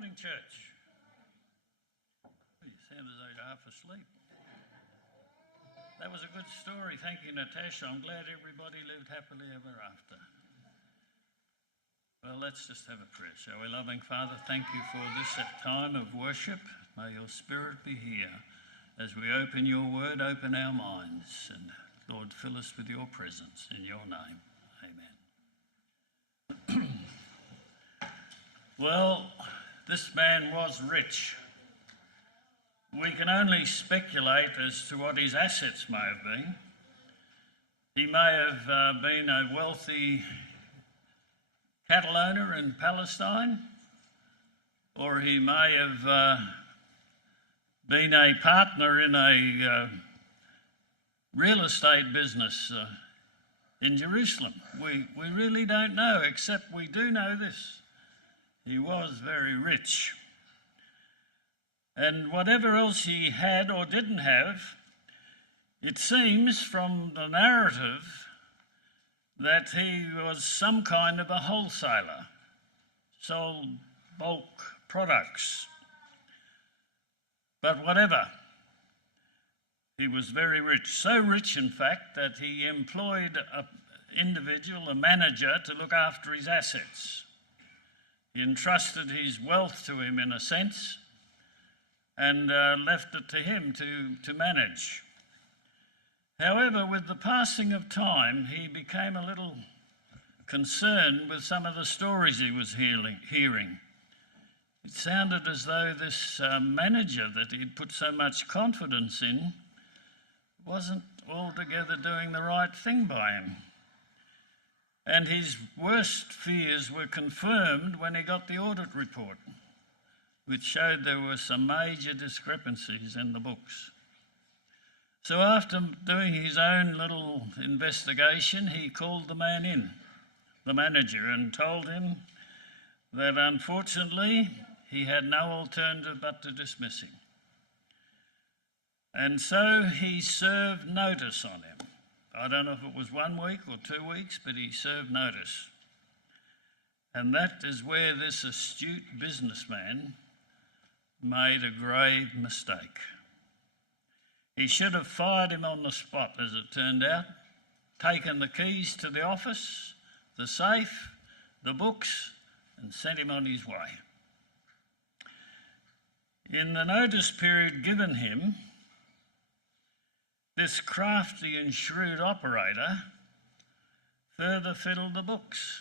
Morning, church. You sound as though you're half asleep. That was a good story. Thank you, Natasha. I'm glad everybody lived happily ever after. Well, let's just have a prayer, shall we? Loving Father, thank you for this time of worship. May your Spirit be here. As we open your word, open our minds. And Lord, fill us with your presence. In your name, amen. Well, this man was rich. We can only speculate as to what his assets may have been. He may have been a wealthy cattle owner in Palestine, or he may have been a partner in a real estate business in Jerusalem. We really don't know, except we do know this. He was very rich. And whatever else he had or didn't have, it seems from the narrative that he was some kind of a wholesaler, sold bulk products. But whatever, he was very rich. So rich, in fact, that he employed an individual, a manager, to look after his assets. He entrusted his wealth to him, in a sense, and left it to him to manage. However, with the passing of time, he became a little concerned with some of the stories he was hearing. It sounded as though this manager that he'd put so much confidence in wasn't altogether doing the right thing by him. And his worst fears were confirmed when he got the audit report, which showed there were some major discrepancies in the books. So after doing his own little investigation, he called the man in, the manager, and told him that unfortunately he had no alternative but to dismiss him. And so he served notice on him. I don't know if it was 1 week or 2 weeks, but he served notice. And that is where this astute businessman made a grave mistake. He should have fired him on the spot, as it turned out, taken the keys to the office, the safe, the books, and sent him on his way. In the notice period given him, this crafty and shrewd operator further fiddled the books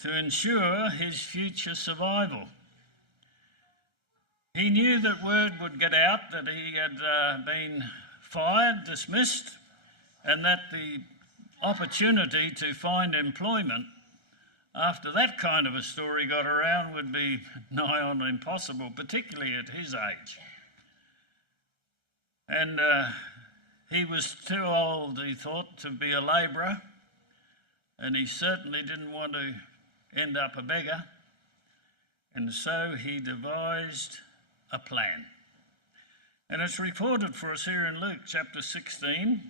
to ensure his future survival. He knew that word would get out that he had been fired, dismissed, and that the opportunity to find employment after that kind of a story got around would be nigh on impossible, particularly at his age. And he was too old, he thought, to be a labourer, and he certainly didn't want to end up a beggar. And so he devised a plan. And it's recorded for us here in Luke chapter 16,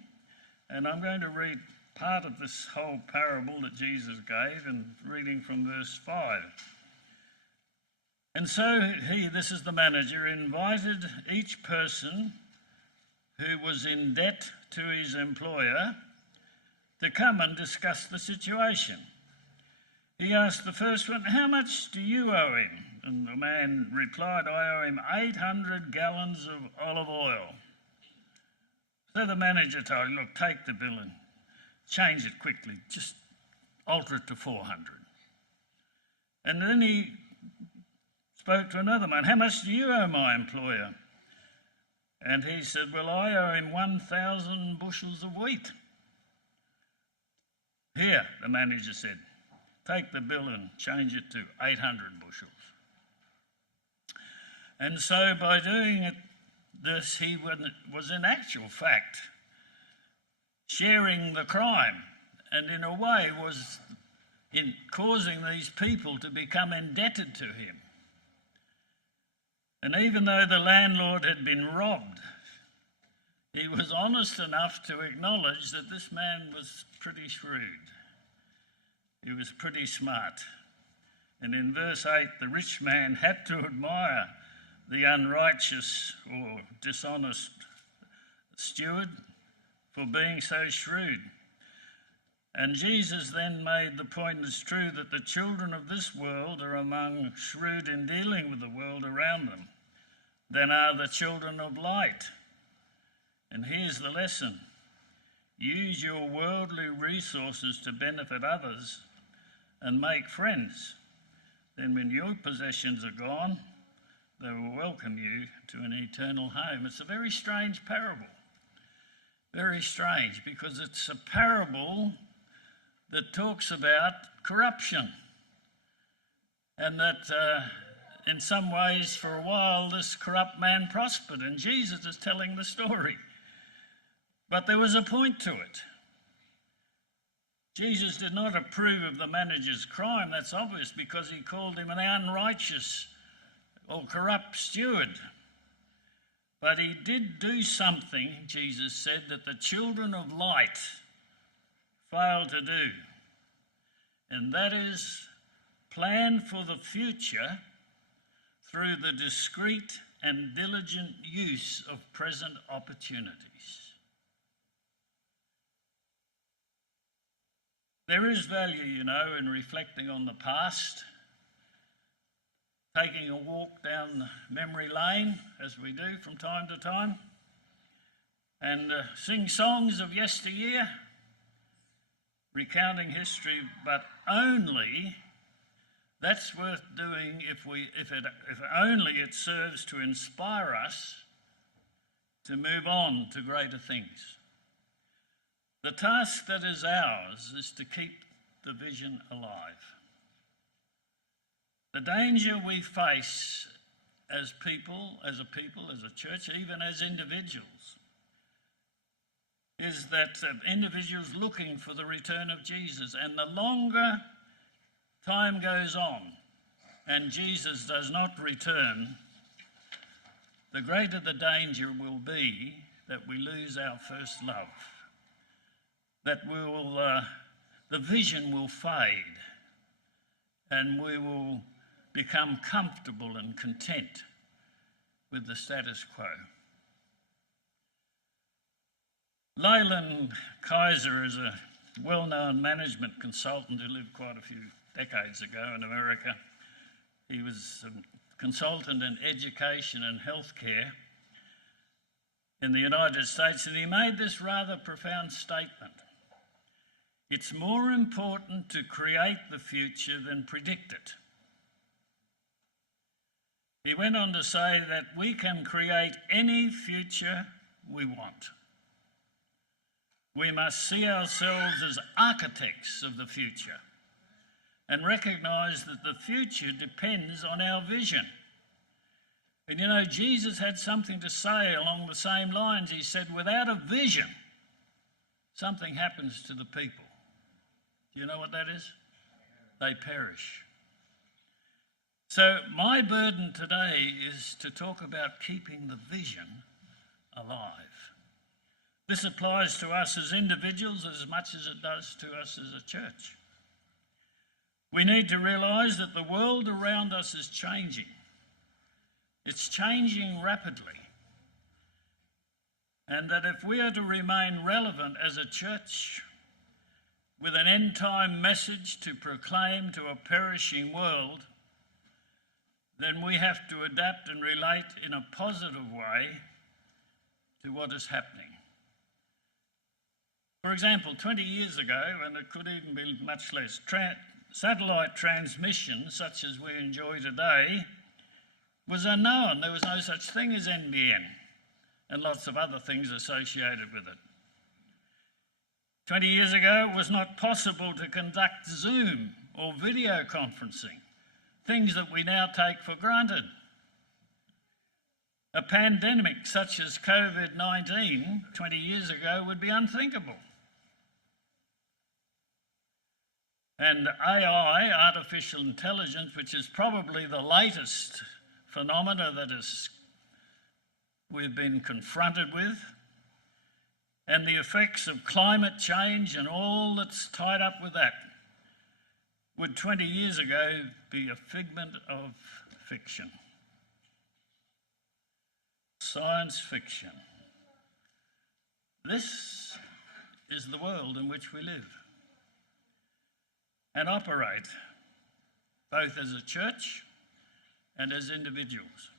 and I'm going to read part of this whole parable that Jesus gave, and reading from verse 5. And so he, this is the manager, invited each person who was in debt to his employer to come and discuss the situation. He asked the first one, "How much do you owe him?" And the man replied, "I owe him 800 gallons of olive oil." So the manager told him, "Look, take the bill and change it quickly. Just alter it to 400. And then he spoke to another man, "How much do you owe my employer?" And he said, "Well, I owe him 1,000 bushels of wheat." "Here," the manager said, "take the bill and change it to 800 bushels. And so by doing this, he was in actual fact sharing the crime, and in a way was in causing these people to become indebted to him. And even though the landlord had been robbed, he was honest enough to acknowledge that this man was pretty shrewd. He was pretty smart. And in verse 8, the rich man had to admire the unrighteous or dishonest steward for being so shrewd. And Jesus then made the point, it's true, that the children of this world are among shrewd in dealing with the world around them than are the children of light. And here's the lesson. Use your worldly resources to benefit others and make friends. Then when your possessions are gone, they will welcome you to an eternal home. It's a very strange parable. Very strange, because it's a parable that talks about corruption. And that in some ways, for a while, this corrupt man prospered, and Jesus is telling the story. But there was a point to it. Jesus did not approve of the manager's crime, that's obvious, because he called him an unrighteous or corrupt steward. But he did do something, Jesus said, that the children of light failed to do. And that is plan for the future through the discreet and diligent use of present opportunities. There is value, you know, in reflecting on the past, taking a walk down memory lane, as we do from time to time, and sing songs of yesteryear, recounting history, but only that's worth doing if only it serves to inspire us to move on to greater things. The task that is ours is to keep the vision alive. The danger we face as a church, even as individuals, is that individuals looking for the return of Jesus. And the longer time goes on and Jesus does not return, the greater the danger will be that we lose our first love, that the vision will fade and we will become comfortable and content with the status quo. Leyland Kaiser is a well-known management consultant who lived quite a few decades ago in America. He was a consultant in education and healthcare in the United States, and he made this rather profound statement. It's more important to create the future than predict it. He went on to say that we can create any future we want. We must see ourselves as architects of the future and recognise that the future depends on our vision. And you know, Jesus had something to say along the same lines. He said, without a vision, something happens to the people. Do you know what that is? They perish. So my burden today is to talk about keeping the vision alive. This applies to us as individuals as much as it does to us as a church. We need to realise that the world around us is changing. It's changing rapidly. And that if we are to remain relevant as a church with an end-time message to proclaim to a perishing world, then we have to adapt and relate in a positive way to what is happening. For example, 20 years ago, and it could even be much less, satellite transmission, such as we enjoy today, was unknown. There was no such thing as NBN and lots of other things associated with it. 20 years ago, it was not possible to conduct Zoom or video conferencing, things that we now take for granted. A pandemic such as COVID-19 20 years ago would be unthinkable. And AI, artificial intelligence, which is probably the latest phenomena that we've been confronted with, and the effects of climate change and all that's tied up with that. would 20 years ago be a figment of fiction. Science fiction. This is the world in which we live and operate, both as a church and as individuals.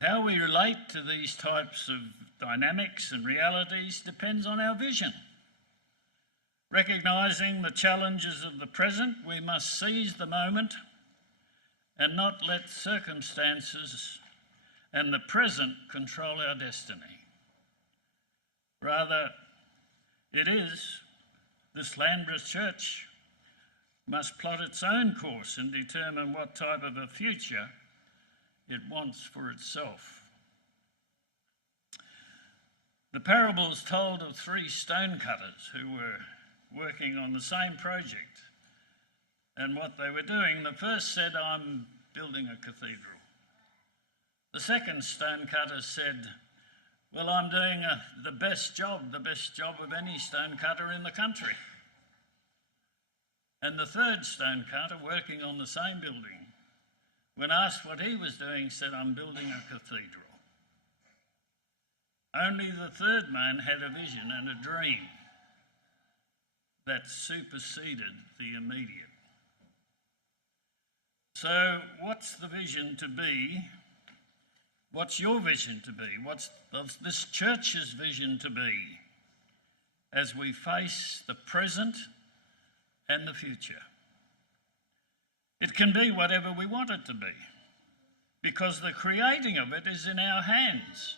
How we relate to these types of dynamics and realities depends on our vision. Recognising the challenges of the present, we must seize the moment and not let circumstances and the present control our destiny. Rather, it is the slanderous church must plot its own course and determine what type of a future it wants for itself. The parables told of 3 stonecutters who were working on the same project and what they were doing. The first said, "I'm building a cathedral." The second stonecutter said, "Well, I'm doing the best job of any stonecutter in the country." And the third stonecutter, working on the same building, when asked what he was doing, said, "I'm building a cathedral." Only the third man had a vision and a dream that superseded the immediate. So what's the vision to be? What's your vision to be? What's this church's vision to be as we face the present and the future? It can be whatever we want it to be, because the creating of it is in our hands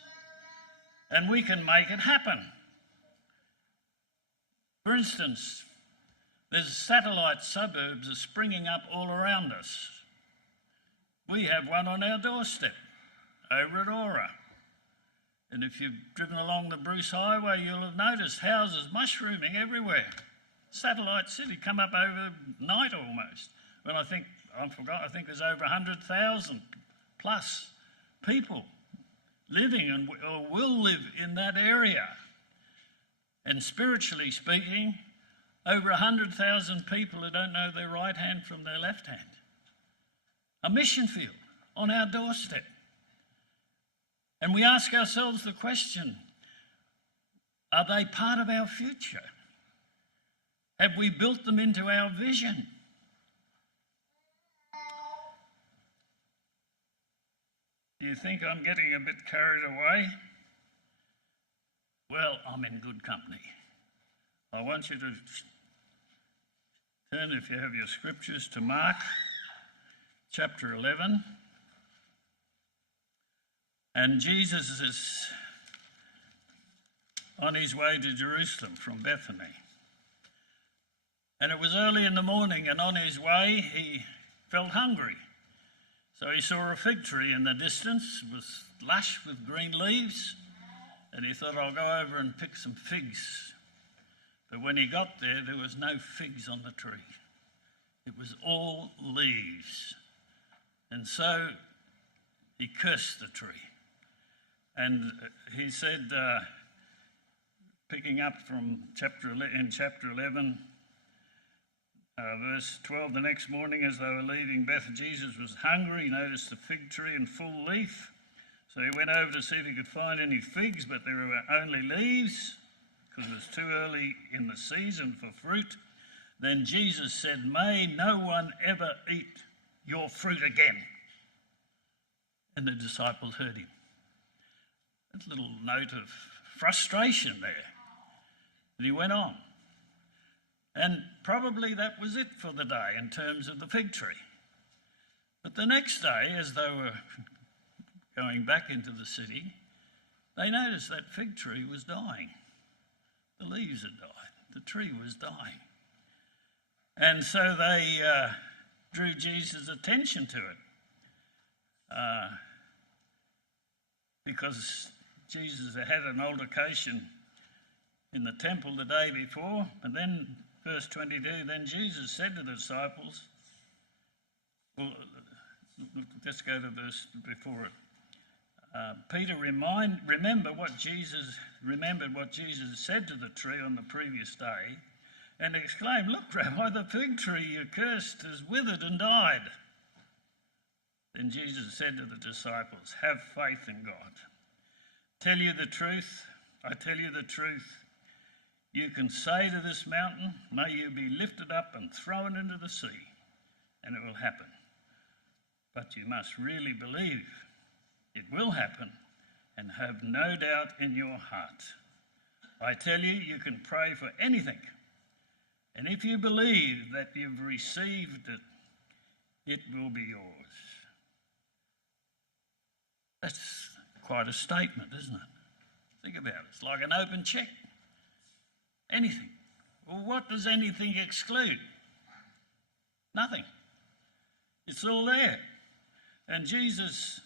and we can make it happen. For instance, there's satellite suburbs are springing up all around us. We have one on our doorstep over at Aura. And if you've driven along the Bruce Highway, you'll have noticed houses mushrooming everywhere. Satellite city, come up overnight almost. When I think there's over 100,000 plus people living or will live in that area. And spiritually speaking, over 100,000 people who don't know their right hand from their left hand. A mission field on our doorstep. And we ask ourselves the question, are they part of our future? Have we built them into our vision? Do you think I'm getting a bit carried away? Well, I'm in good company. I want you to turn, if you have your scriptures, to Mark chapter 11. And Jesus is on his way to Jerusalem from Bethany. And it was early in the morning, and on his way he felt hungry. So he saw a fig tree in the distance, it was lush with green leaves, and he thought, I'll go over and pick some figs. But when he got there, there was no figs on the tree. It was all leaves. And so he cursed the tree. And he said, picking up from chapter 11, verse 12, the next morning as they were leaving Jesus was hungry. He noticed a fig tree in full leaf. So he went over to see if he could find any figs, but there were only leaves because it was too early in the season for fruit. Then Jesus said, "May no one ever eat your fruit again." And the disciples heard him. A little note of frustration there. And he went on. And probably that was it for the day in terms of the fig tree. But the next day, as they were going back into the city, they noticed that fig tree was dying. The leaves had died. The tree was dying. And so they drew Jesus' attention to it because Jesus had an altercation in the temple the day before. And then, verse 22, then Jesus said to the disciples, well, let's go to verse before it. Peter remembered what Jesus said to the tree on the previous day. and exclaimed, "Look, Rabbi, the fig tree you cursed has withered and died." Then Jesus said to the disciples, "Have faith in God. Tell you the truth, I tell you the truth. You can say to this mountain, 'May you be lifted up and thrown into the sea,' and it will happen. But you must really believe it will happen and have no doubt in your heart. I tell you, you can pray for anything, and if you believe that you've received it, it will be yours." That's quite a statement, isn't it? Think about it. It's like an open check. Anything. Well, what does anything exclude? Nothing. It's all there. And Jesus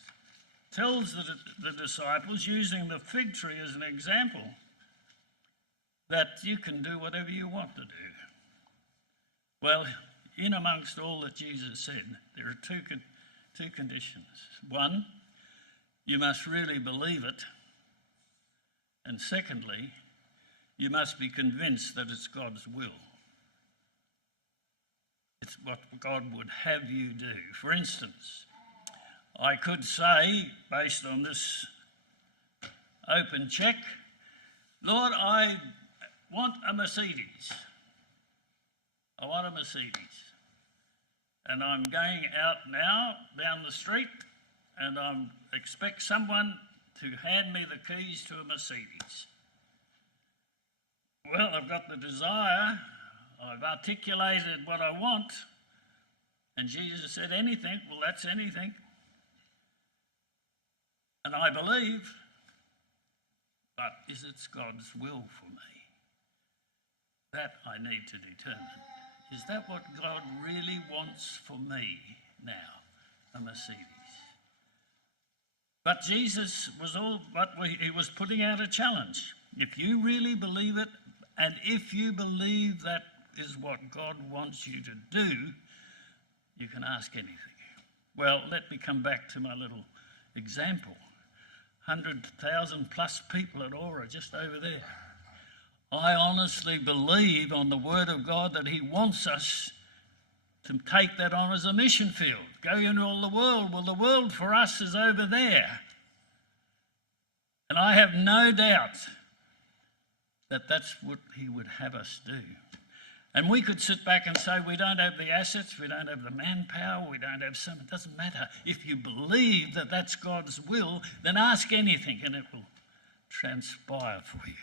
tells the disciples, using the fig tree as an example, that you can do whatever you want to do. Well, in amongst all that Jesus said, there are two conditions. One, you must really believe it. And secondly, you must be convinced that it's God's will. It's what God would have you do. For instance, I could say, based on this open check, "Lord, I want a Mercedes. I want a Mercedes. And I'm going out now down the street and I expect someone to hand me the keys to a Mercedes. Well, I've got the desire, I've articulated what I want, and Jesus said anything. Well, that's anything. And I believe, but is it God's will for me? That I need to determine. Is that what God really wants for me now, a Mercedes? But Jesus he was putting out a challenge. If you really believe it, and if you believe that is what God wants you to do, you can ask anything. Well, let me come back to my little example. 100,000 plus people at Aura, just over there. I honestly believe on the word of God that he wants us to take that on as a mission field. Go into all the world. Well, the world for us is over there. And I have no doubt that that's what he would have us do. And we could sit back and say, we don't have the assets, we don't have the manpower, we don't have some. It doesn't matter. If you believe that that's God's will, then ask anything and it will transpire for you.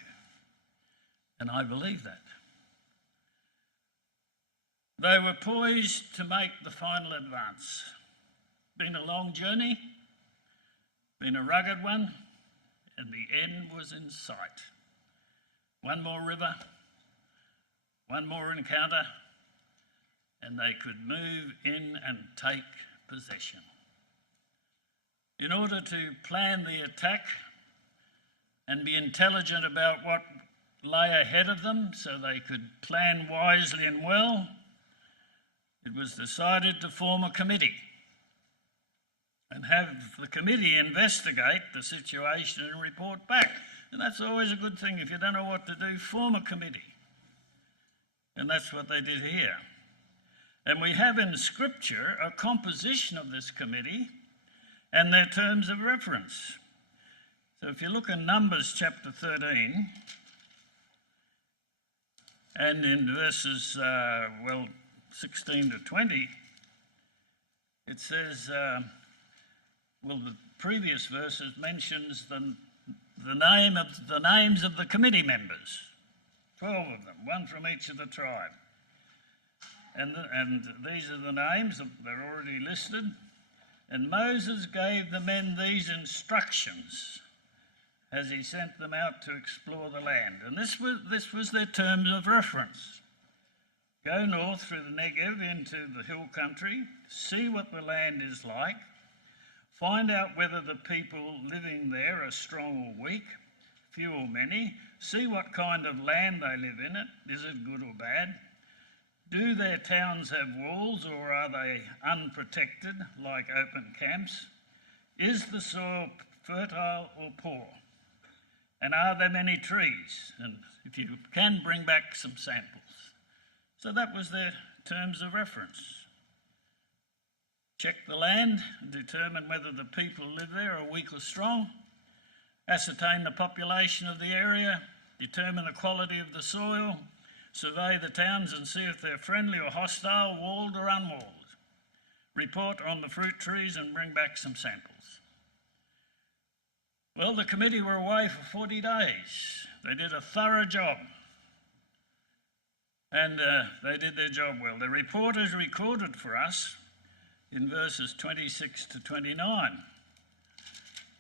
And I believe that. They were poised to make the final advance. Been a long journey, been a rugged one, and the end was in sight. One more river, one more encounter, and they could move in and take possession. In order to plan the attack and be intelligent about what lay ahead of them so they could plan wisely and well, it was decided to form a committee and have the committee investigate the situation and report back. And that's always a good thing. If you don't know what to do, form a committee. And that's what they did here. And we have in Scripture a composition of this committee and their terms of reference. So if you look in Numbers chapter 13, and in verses, 16 to 20, it says, the previous verses mentions the names of the committee members, 12 of them, one from each of the tribe. And these are the names, they're already listed. And Moses gave the men these instructions as he sent them out to explore the land. And this was their terms of reference. Go north through the Negev into the hill country, see what the land is like, find out whether the people living there are strong or weak, few or many, see what kind of land they live in it, is it good or bad? Do their towns have walls or are they unprotected like open camps? Is the soil fertile or poor? And are there many trees? And if you can, bring back some samples. So that was their terms of reference. Check the land and determine whether the people who live there are weak or strong. Ascertain the population of the area. Determine the quality of the soil. Survey the towns and see if they're friendly or hostile, walled or unwalled. Report on the fruit trees and bring back some samples. Well, the committee were away for 40 days. They did a thorough job. And they did their job well. The report is recorded for us in verses 26 to 29.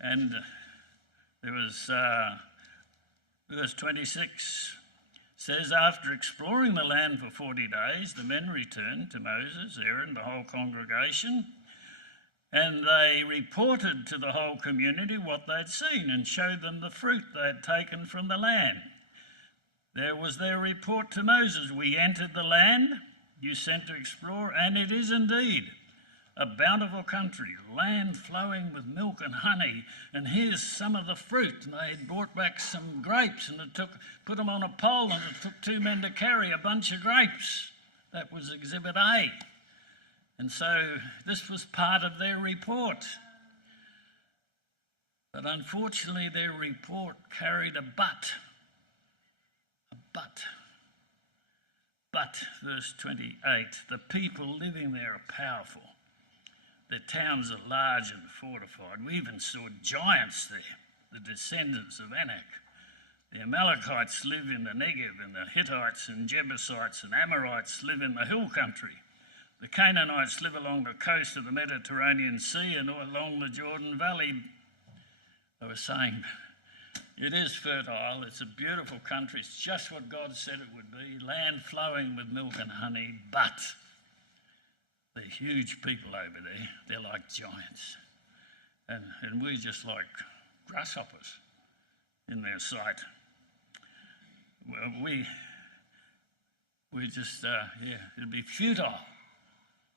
And there was verse 26 says, after exploring the land for 40 days, the men returned to Moses, Aaron, the whole congregation, and they reported to the whole community what they'd seen and showed them the fruit they had taken from the land. There was their report to Moses. We entered the land you sent to explore, and it is indeed a bountiful country, land flowing with milk and honey. And here's some of the fruit. And they had brought back some grapes, and put them on a pole, and it took 2 men to carry a bunch of grapes. That was Exhibit A. And so this was part of their report. But unfortunately, their report carried a but. But, verse 28, the people living there are powerful. Their towns are large and fortified. We even saw giants there, the descendants of Anak. The Amalekites live in the Negev, and the Hittites and Jebusites and Amorites live in the hill country. The Canaanites live along the coast of the Mediterranean Sea and along the Jordan Valley. I was saying, it is fertile, it's a beautiful country, it's just what God said it would be, land flowing with milk and honey, but they're huge people over there, they're like giants. And we're just like grasshoppers in their sight. Well, we just, it'd be futile,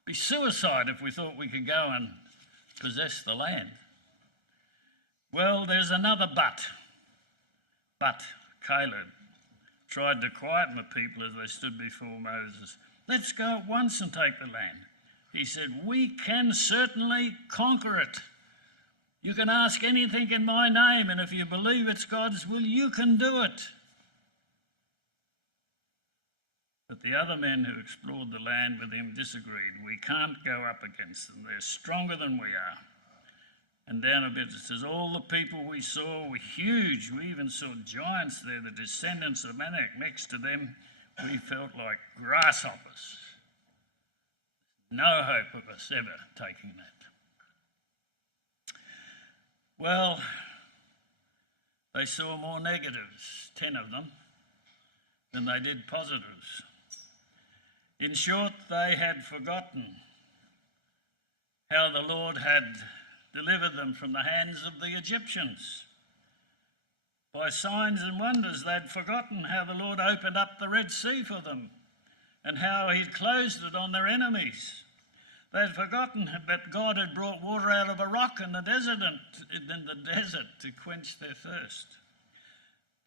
be suicide if we thought we could go and possess the land. Well, there's another but. But Caleb tried to quieten the people as they stood before Moses. Let's go at once and take the land. He said, we can certainly conquer it. You can ask anything in my name, and if you believe it's God's will, you can do it. But the other men who explored the land with him disagreed. We can't go up against them. They're stronger than we are. And down a bit it says, all the people we saw were huge. We even saw giants there, the descendants of Anak. Next to them, we felt like grasshoppers. No hope of us ever taking that. Well, they saw more negatives, 10 of them, than they did positives. In short, they had forgotten how the Lord had delivered them from the hands of the Egyptians. By signs and wonders, they'd forgotten how the Lord opened up the Red Sea for them and how he'd closed it on their enemies. They'd forgotten that God had brought water out of a rock in the desert to quench their thirst.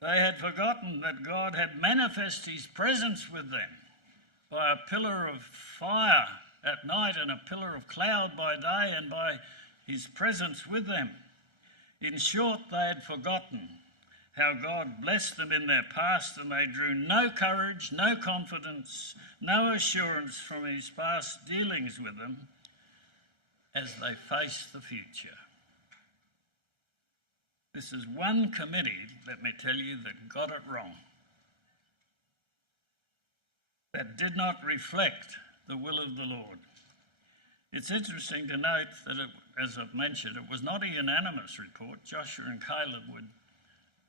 They had forgotten that God had manifested his presence with them by a pillar of fire at night and a pillar of cloud by day, and by his presence with them. In short, they had forgotten how God blessed them in their past, and they drew no courage, no confidence, no assurance from his past dealings with them as they faced the future. This is one committee, let me tell you, that got it wrong, that did not reflect the will of the Lord. It's interesting to note that, as I've mentioned, it was not a unanimous report. Joshua and Caleb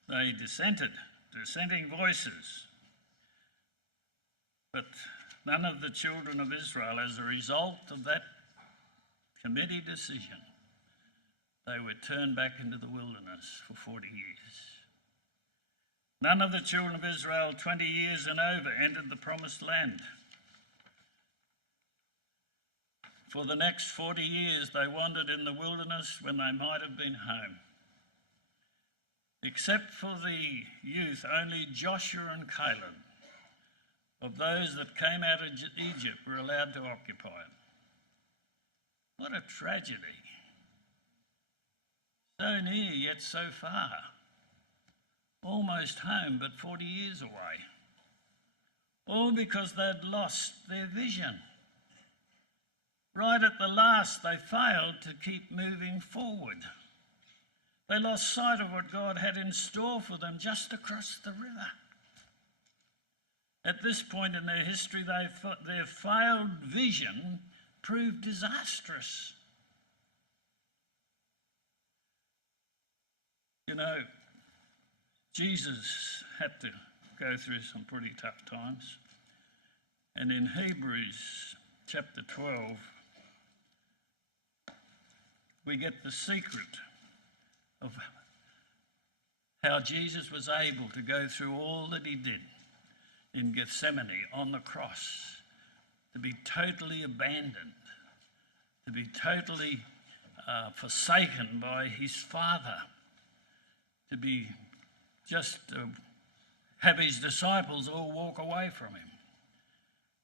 they dissenting voices. But none of the children of Israel, as a result of that committee decision, they were turned back into the wilderness for 40 years. None of the children of Israel, 20 years and over, entered the promised land. For the next 40 years, they wandered in the wilderness when they might have been home. Except for the youth, only Joshua and Caleb of those that came out of Egypt were allowed to occupy it. What a tragedy. So near yet so far. Almost home but 40 years away. All because they'd lost their vision. Right at the last, they failed to keep moving forward. They lost sight of what God had in store for them just across the river. At this point in their history, their failed vision proved disastrous. You know, Jesus had to go through some pretty tough times. And in Hebrews chapter 12, we get the secret of how Jesus was able to go through all that he did in Gethsemane on the cross, to be totally abandoned, to be totally forsaken by his Father, to be just have his disciples all walk away from him.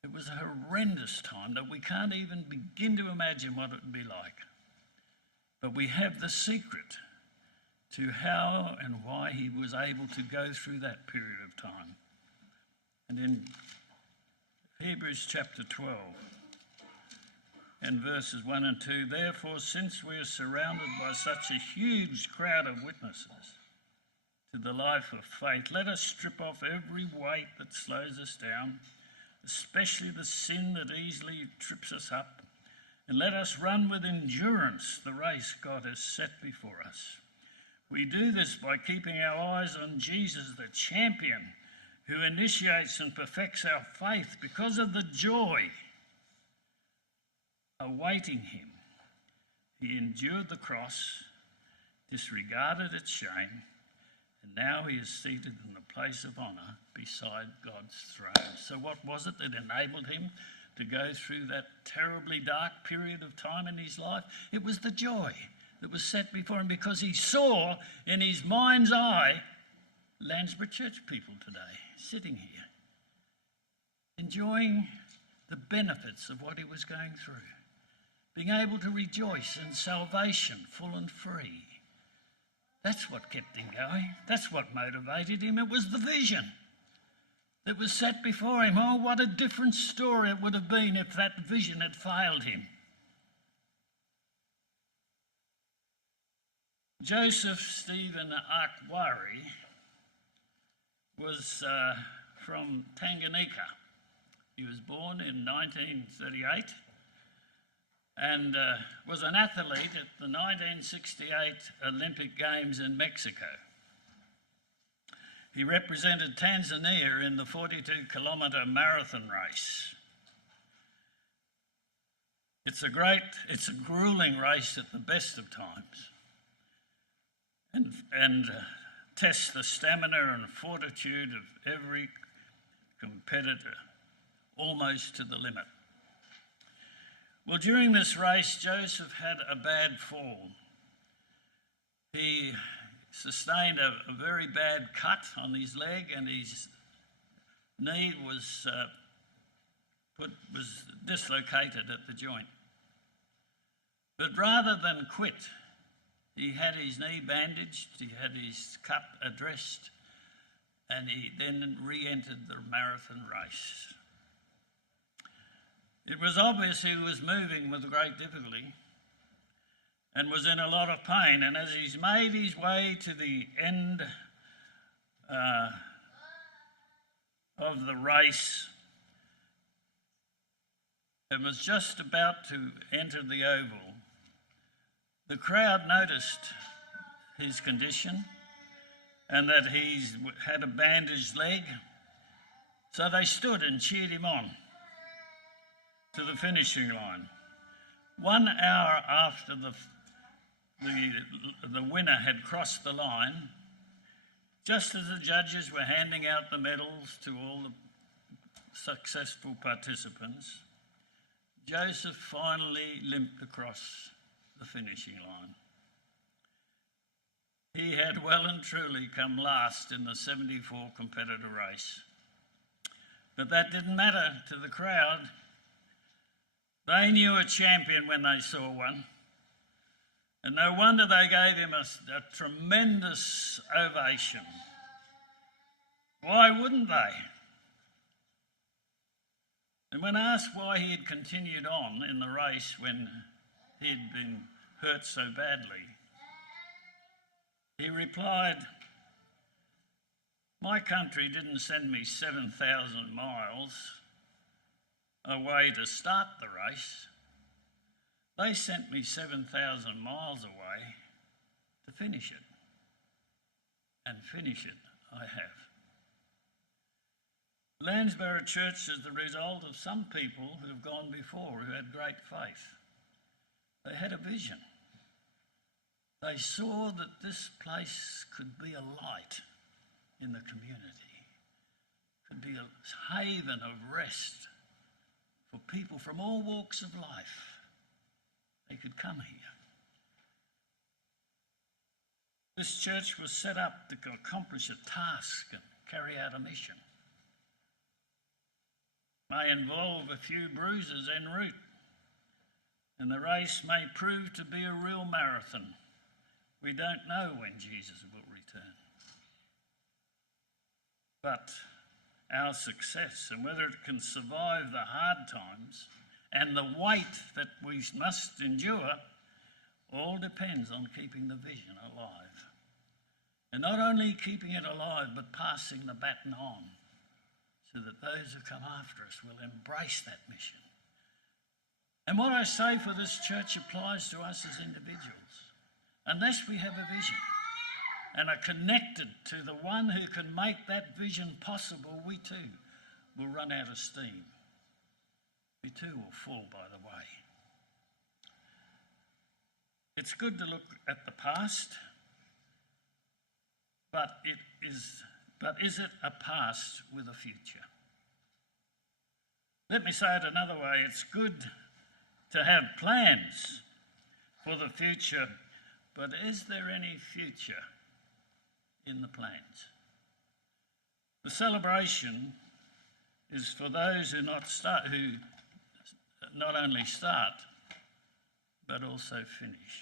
It was a horrendous time that we can't even begin to imagine what it would be like. But we have the secret to how and why he was able to go through that period of time. And in Hebrews chapter 12 and verses 1 and 2, therefore, since we are surrounded by such a huge crowd of witnesses to the life of faith, let us strip off every weight that slows us down, especially the sin that easily trips us up, and let us run with endurance the race God has set before us. We do this by keeping our eyes on Jesus, the champion, who initiates and perfects our faith. Because of the joy awaiting him, he endured the cross, disregarded its shame, and now he is seated in the place of honour beside God's throne. So what was it that enabled him to go through that terribly dark period of time in his life? It was the joy that was set before him, because he saw in his mind's eye Landsborough Church people today sitting here, enjoying the benefits of what he was going through, being able to rejoice in salvation full and free. That's what kept him going. That's what motivated him. It was the vision that was set before him. Oh, what a different story it would have been if that vision had failed him. Joseph Stephen Laurie was from Tanganyika. He was born in 1938 and was an athlete at the 1968 Olympic Games in Mexico. He represented Tanzania in the 42-kilometre marathon race. It's a grueling race at the best of times, and tests the stamina and fortitude of every competitor almost to the limit. Well, during this race, Joseph had a bad fall. He sustained a very bad cut on his leg, and his knee was dislocated at the joint. But rather than quit, he had his knee bandaged, he had his cut addressed, and he then re-entered the marathon race. It was obvious he was moving with great difficulty and was in a lot of pain, and as he's made his way to the end of the race and was just about to enter the oval, the crowd noticed his condition and that he's had a bandaged leg, so they stood and cheered him on to the finishing line. 1 hour after the winner had crossed the line, just as the judges were handing out the medals to all the successful participants, Joseph finally limped across the finishing line. He had well and truly come last in the 74 competitor race. But that didn't matter to the crowd. They knew a champion when they saw one. And no wonder they gave him a tremendous ovation. Why wouldn't they? And when asked why he had continued on in the race when he'd been hurt so badly, he replied, "My country didn't send me 7,000 miles away to start the race. They sent me 7,000 miles away to finish it. And finish it I have." Landsborough Church is the result of some people who have gone before, who had great faith. They had a vision. They saw that this place could be a light in the community, could be a haven of rest for people from all walks of life. They could come here. This church was set up to accomplish a task and carry out a mission. May involve a few bruises en route, and the race may prove to be a real marathon. We don't know when Jesus will return. But our success and whether it can survive the hard times and the weight that we must endure all depends on keeping the vision alive. And not only keeping it alive, but passing the baton on so that those who come after us will embrace that mission. And what I say for this church applies to us as individuals. Unless we have a vision and are connected to the one who can make that vision possible, we too will run out of steam. We too will fall by the way. It's good to look at the past, but is it a past with a future? Let me say it another way. It's good to have plans for the future, but is there any future in the plans? The celebration is for those who not only start, but also finish.